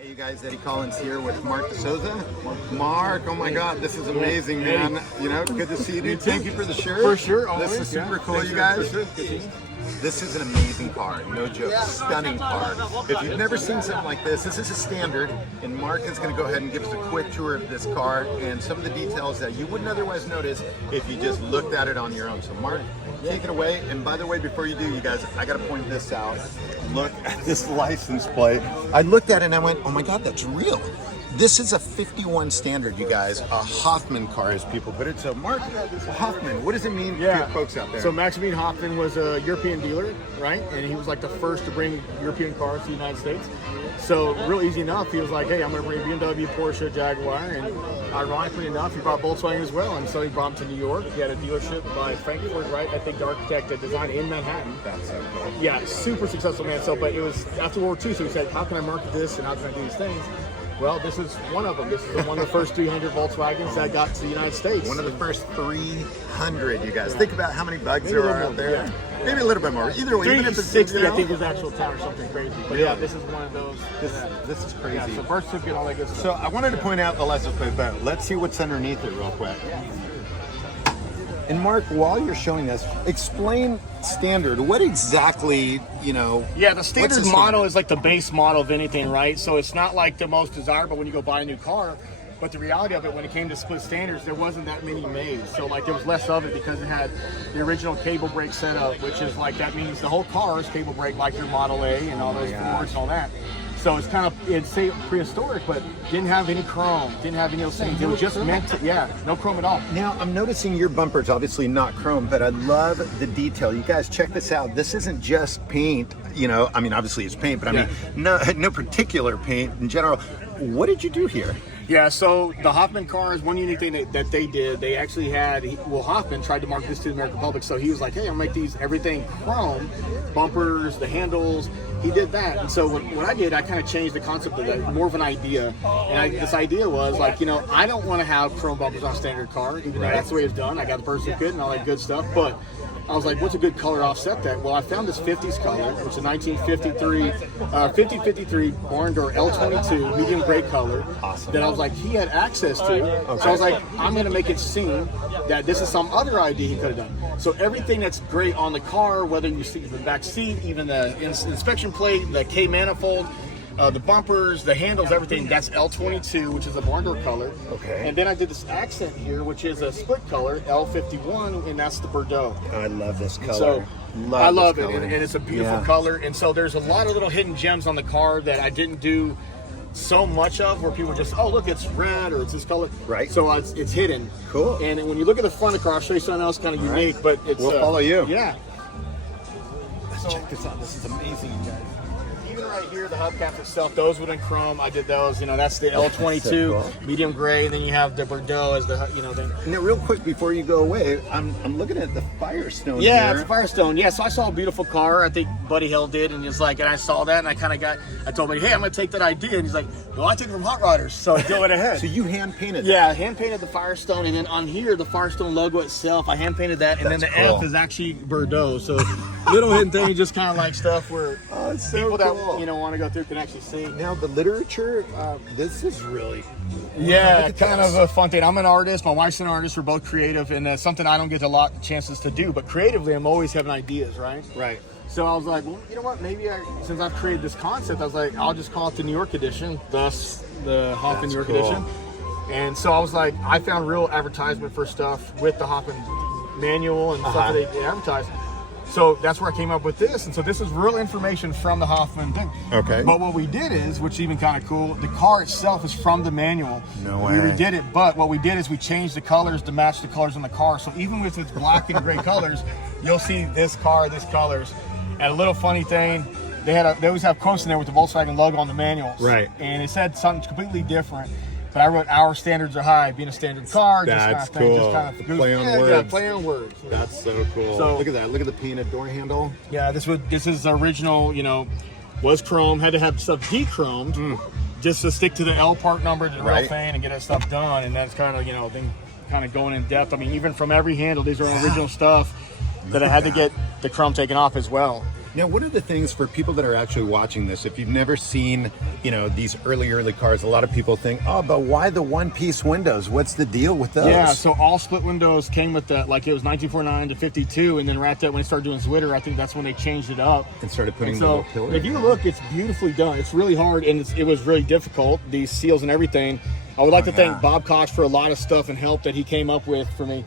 Hey, you guys, Eddie Collins here with Mark DeSouza. Mark, oh my God, this is amazing, man. You know, good to see you, dude. Thank you for the shirt. For sure, always. This is super cool, you guys. This is an amazing car, no joke, stunning car. If you've never seen something like this is a standard, and Mark is going to go ahead and give us a quick tour of this car and some of the details that you wouldn't otherwise notice if you just looked at it on your own. So Mark, take it away. And by the way, before you do, you guys, I got to point this out. Look at this license plate. I looked at it and I went, oh my God, that's real. This is a 51 standard, you guys, a Hoffman car, as people put it. So, Mark, Hoffman, what does it mean for your folks out there? So, Maximilian Hoffman was a European dealer, right? And he was like the first to bring European cars to the United States. So, real easy enough, he was like, hey, I'm going to bring BMW, Porsche, Jaguar. And ironically enough, he brought Volkswagen as well. And so, he brought them to New York. He had a dealership by Frankfurt, right? I think the architect that designed it in Manhattan. That's so cool. Yeah, super successful man. So, but it was after World War II, so he said, how can I market this and how can I do these things? Well, this is one of them. This is one of the first 300 Volkswagens that got to the United States. One of the first 300, you guys. Think about how many bugs there are out there. Yeah. Maybe a little bit more. Either way, even if it's 60, I think was actual town or something crazy. But yeah, this is one of those. This is crazy. Yeah, so birth certificate, all that good stuff. So I wanted to point out the license plate, but let's see what's underneath it real quick. And Mark, while you're showing us, explain standard. What exactly, you know? Yeah, the standard model is like the base model of anything, right? So it's not like the most desirable when you go buy a new car. But the reality of it, when it came to split standards, there wasn't that many made. So like there was less of it because it had the original cable brake setup, which is like, that means the whole car is cable brake like your Model A and all those Fords and all that. So it's kind of, it's prehistoric, but didn't have any chrome, didn't have any of those things. It was just meant to, no chrome at all. Now, I'm noticing your bumper's obviously not chrome, but I love the detail. You guys, check this out. This isn't just paint, you know, I mean, obviously it's paint, but I mean, no particular paint in general. What did you do here? Yeah, so the Hoffman car is one unique thing that they did. They actually had, Hoffman tried to market this to the American public, so he was like, hey, I'll make these everything chrome, bumpers, the handles. He did that, and so what I did, I kind of changed the concept of that, more of an idea. And this idea was like, you know, I don't want to have chrome bumpers on a standard car, even though that's the way it's done. I got the birth certificate and all that good stuff, but I was like, what's a good color to offset that? Well, I found this 50s color, which is a 1953 Barn Door L22 medium gray color. Awesome. That I was like, he had access to. Okay. So I was like, I'm going to make it seem that this is some other idea he could have done. So everything that's great on the car, whether you see the back seat, even the inspection plate, the K manifold, the bumpers, the handles, everything, that's L22, which is a barn door color. Okay. And then I did this accent here, which is a split color, L51, and that's the Bordeaux. I love this color. So I love it, color. and it's a beautiful color. And so there's a lot of little hidden gems on the car that I didn't do so much of, where people just, oh, look, it's red or it's this color. Right. So it's hidden. Cool. And when you look at the front of the car, I'll show you something else kind of unique, but it's... We'll follow you. Yeah. Check this out. This is amazing, you guys. Even right here, the hubcaps itself, those would in chrome. I did those. You know, that's the L22 so cool. medium gray. And then you have the Bordeaux as the, you know. Now, real quick before you go away, I'm looking at the Firestone. Yeah, here. it's a Firestone. Yeah, so I saw a beautiful car. I think Buddy Hill did, and it's like, and I saw that, and I kind of I told Buddy, hey, I'm gonna take that idea, and he's like, well, I took it from Hot Rodders, so I go ahead. So you hand painted? Yeah, hand painted the Firestone, and then on here, the Firestone logo itself, I hand painted that, and then the cool. F is actually Bordeaux. So little hidden thing, just kind of like stuff where it's so people cool. that want to go through can actually see. Now the literature, this is really kind of a fun thing. I'm an artist. My wife's an artist. We're both creative, and something I don't get a lot of chances to do. But creatively, I'm always having ideas, right? Right. So I was like, well, you know what? Maybe since I've created this concept, I was like, I'll just call it the New York edition, thus the Hoffman New York edition. And so I was like, I found real advertisement for stuff with the Hoffman manual and stuff that they advertise. So that's where I came up with this. And so this is real information from the Hoffman thing. Okay. But what we did is, which is even kind of cool, the car itself is from the manual. No way. We redid it, but what we did is we changed the colors to match the colors on the car. So even with its black and gray colors, you'll see this colors. And a little funny thing, they always have quotes in there with the Volkswagen logo on the manuals. Right. And it said something completely different. But I wrote, our standards are high, being a standard car. That's just kind of cool. Just kind of Play on words. Yeah, play on words. That's so cool. So, look at that. Look at the painted door handle. Yeah, this is the original, was chrome, had to have stuff de-chromed just to stick to the L part number, the real thing, and get that stuff done. And that's kind of, then kind of going in depth. I mean, even from every handle, these are original stuff that I had to get the chrome taken off as well. Now, one of the things for people that are actually watching this, if you've never seen, you know, these early cars, a lot of people think, oh, but why the one-piece windows? What's the deal with those? Yeah, so all split windows came with the, like it was 1949 to 52, and then right there when they started doing Zwitter, I think that's when they changed it up. And started putting And the so little pillar. if you look, it's beautifully done. It's really hard, and it was really difficult, these seals and everything. I would like to thank Bob Koch for a lot of stuff and help that he came up with for me.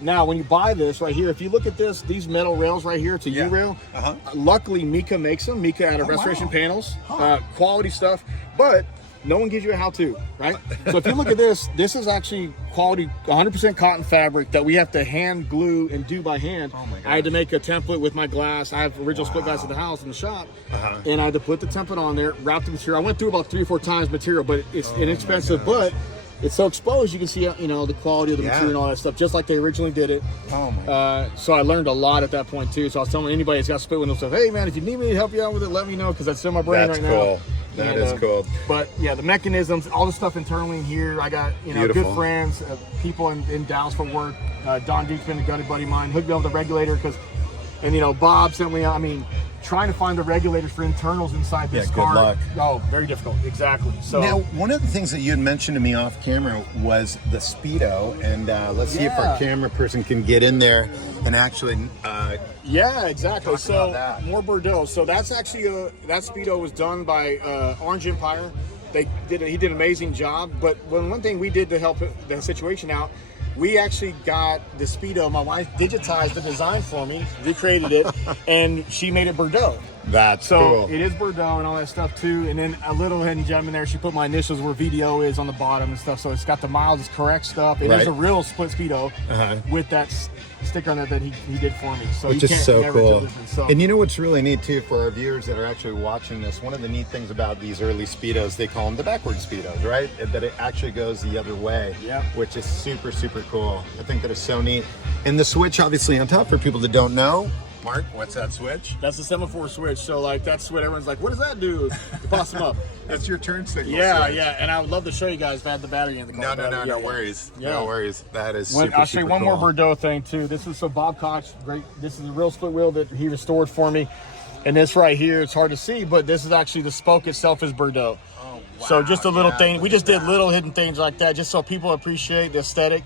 Now, when you buy this right here, if you look at this, these metal rails right here, it's a U-rail. Luckily, Mika makes them. Mika out of Restoration Panels. Quality stuff. But no one gives you a how-to, right? So if you look at this, this is actually quality, 100% cotton fabric that we have to hand glue and do by hand. Oh my gosh. I had to make a template with my glass. I have original split glass at the house in the shop. And I had to put the template on there, wrap the material. I went through about 3 or 4 times material, but it's inexpensive. But it's so exposed, you can see, you know, the quality of the material and all that stuff, just like they originally did it. Oh my so I learned a lot at that point too. So I was telling anybody that's got split window stuff, hey man, if you need me to help you out with it, let me know, because that's in my brain right now. That is cool. But yeah, the mechanisms, all the stuff internally in here, I got, you know, good friends, people in Dallas for work. Don Duke's been a good buddy of mine, hooked me up with the regulator, and you know, Bob sent me, I mean, trying to find the regulators for internals inside this car. Good luck. Oh, very difficult. Exactly. So now, one of the things that you had mentioned to me off camera was the Speedo, and let's see if our camera person can get in there and actually. Yeah, exactly. So that. more Bordeaux. So that's actually that Speedo was done by Orange Empire. He did an amazing job. But one thing we did to help the situation out, we actually got the Speedo. My wife digitized the design for me, recreated it, and she made it Bordeaux. That's So cool. it is Bordeaux and all that stuff too. And then a little hidden gem in there. She put my initials where VDO is on the bottom and stuff. So it's got the miles, it's correct stuff. It is a real split Speedo with that sticker on there that he did for me. So Which you is can't so never cool. tell the difference. So, And you know what's really neat too for our viewers that are actually watching this, one of the neat things about these early Speedos, they call them the backward Speedos, right? That it actually goes the other way, which is super, super cool. I think that is so neat. And the switch obviously on top for people that don't know. Mark, what's that switch? that's the semaphore switch. So like that's what everyone's like, what does that do? You boss them up. That's your turn signal Yeah, switch. yeah. And I would love to show you guys if I had the battery in the car. No worries. No worries. That is super, I'll show you super one cool. more Bordeaux thing too. This is so Bob Koch, great. This is a real split wheel that he restored for me. And this right here, it's hard to see, but this is actually the spoke itself is Bordeaux. Oh, wow. So just a little thing. We just did little hidden things like that just so people appreciate the aesthetic.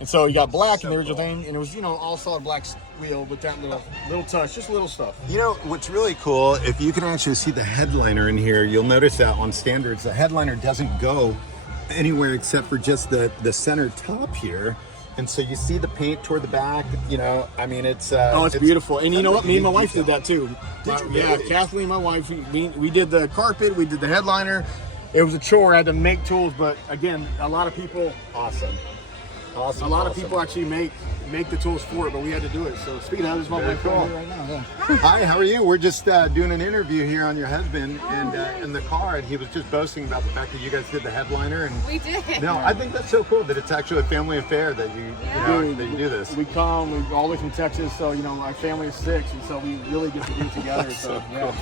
And so you got black in the original thing, and it was, you know, all solid black wheel with that little touch, just little stuff. You know, what's really cool, if you can actually see the headliner in here, you'll notice that on standards, the headliner doesn't go anywhere except for just the center top here. And so you see the paint toward the back, you know, I mean, it's... it's beautiful. And you know what? Me and my wife did that too. Did you Yeah, really? Kathleen, my wife, we did the carpet, we did the headliner. It was a chore. I had to make tools, but again, a lot of people... Awesome. A lot of people actually make the tools for it, but we had to do it. So Speedo is my wife cool. right now. Yeah. Hi, how are you? We're just doing an interview here on your husband and in the car, and he was just boasting about the fact that you guys did the headliner. And We did. no, I think that's so cool that it's actually a family affair that you do this. We all the way from Texas, so you know our family is 6, and so we really get to do it together. So yeah,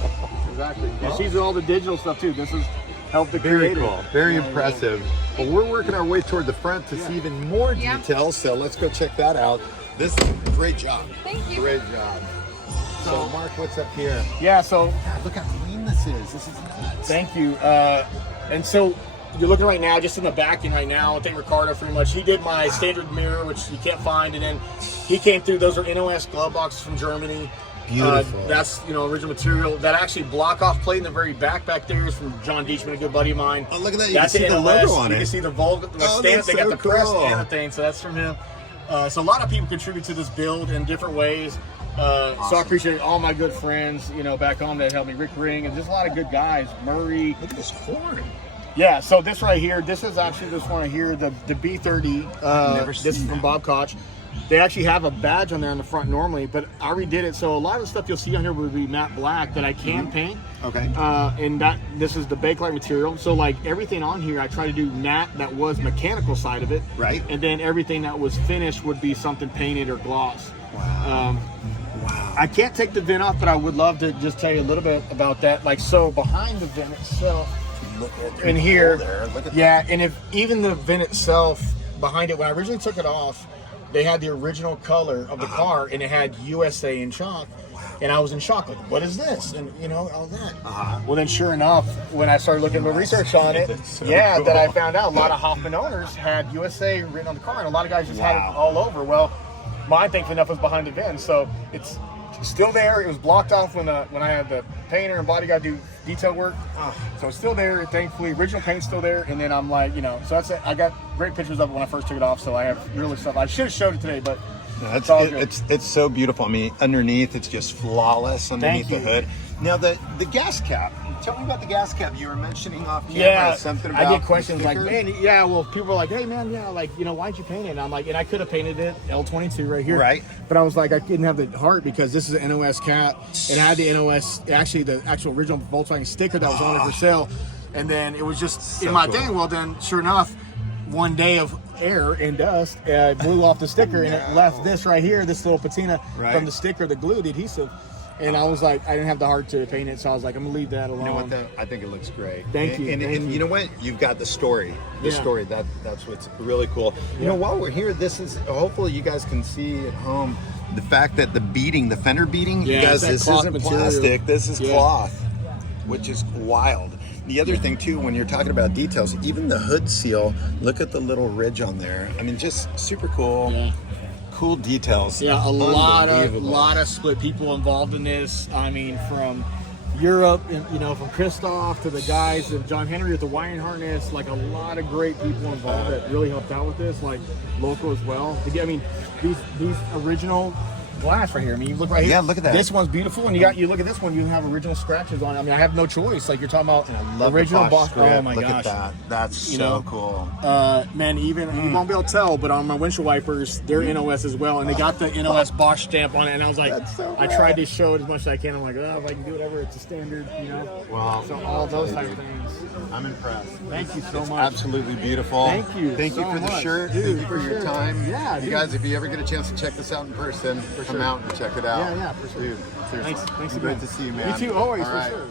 exactly. And she's doing all the digital stuff too. This is help the Very creator. cool. Very impressive. Well, we're working our way toward the front to see even more details, so let's go check that out. This is a great job. Thank you. Great job. So, Mark, what's up here? Yeah. So God, look how clean this is. This is nuts. thank you. And so you're looking right now, just in the backing right now. I think Ricardo pretty much. He did my standard mirror, which you can't find, and then he came through. Those are NOS glove boxes from Germany. Beautiful. That's original material. That actually block off plate in the very back there is from John Deachman, a good buddy of mine. Oh, look at that. You That's can see the NOS. logo on You it. can see the stamp. that's They got so the crest cool. and the thing, so that's from him. So a lot of people contribute to this build in different ways. So I appreciate all my good friends, back home that helped me, Rick Ring, and just a lot of good guys. Murray. Look at this horn. Yeah, so this right here, this is actually this one right here, the B30. Never This is seen from that. Bob Koch. They actually have a badge on there on the front normally, but I redid it. So a lot of the stuff you'll see on here would be matte black that I can paint. Okay. And this is the Bakelite material. So like everything on here, I try to do matte that was mechanical side of it. Right. And then everything that was finished would be something painted or gloss. Wow. Wow. I can't take the vent off, but I would love to just tell you a little bit about that. Like, so behind the vent itself, Look at in here, Look at yeah, and if even the vent itself behind it, when I originally took it off, they had the original color of the car, and it had USA in chalk. And I was in shock, like, what is this? And, you know, all that. Well, then sure enough, when I started looking at research on it, So that cool. I found out a lot of Hoffman owners had USA written on the car, and a lot of guys just had it all over. Well, mine, thankfully enough, was behind the VIN, so it's still there. It was blocked off when I had the painter and body guy do detail work. So it's still there, thankfully. Original paint's still there, and then I'm like, you know, so that's it. I got great pictures of it when I first took it off, so I have really stuff. I should have showed it today, but it's all good. It's so beautiful. I mean, underneath it's just flawless underneath the hood. Now the gas cap. Tell me about the gas cap. You were mentioning off camera something about. I get questions like, man, well, people are like, hey, man, like, you know, why'd you paint it? And I'm like, and I could have painted it L22 right here, right? But I was like, I didn't have the heart because this is an NOS cap, and I had the NOS, actually the actual original Volkswagen sticker that was on it for sale, and then it was just so in my cool. day. Well, then sure enough, one day of air and dust blew off the sticker, and it left this right here, this little patina from the sticker, the glue, the adhesive. And I was like, I didn't have the heart to paint it, so I was like, I'm gonna leave that alone. You know what? I think it looks great. Thank you. And you know what? You've got the story. The story. That's what's really cool. You know, while we're here, this is hopefully you guys can see at home the fact that the fender beading, you guys, this isn't plastic. This is cloth, which is wild. The other thing too, when you're talking about details, even the hood seal. Look at the little ridge on there. I mean, just super cool. Yeah. Cool details. Yeah, a lot of split people involved in this. I mean, from Europe, you know, from Christoph to the guys and John Henry with the wiring harness, like a lot of great people involved that really helped out with this, like local as well. I mean, these original glass right here. I mean, you look right here. Yeah, look at that. This one's beautiful, and you look at this one. You have original scratches on it. I mean, I have no choice. Like you're talking about original box. Oh my look gosh, at that. That's so cool. Man, even you won't be able to tell, but on my windshield wipers, they're NOS as well, and they got the NOS Bosch stamp on it. And I was like, I tried to show it as much as I can. I'm like, if I can do whatever, it's a standard, you know. Wow. So all those type of things. I'm impressed. Thank you so much. Absolutely beautiful. Thank you. Thank you so for the much. shirt. Dude, Thank you for your time. Yeah, you guys, if you ever get a chance to check this out in person, come out and check it out. Yeah, for sure. Dude, seriously. Thanks Great to see you, man. You too, always, All for right. sure.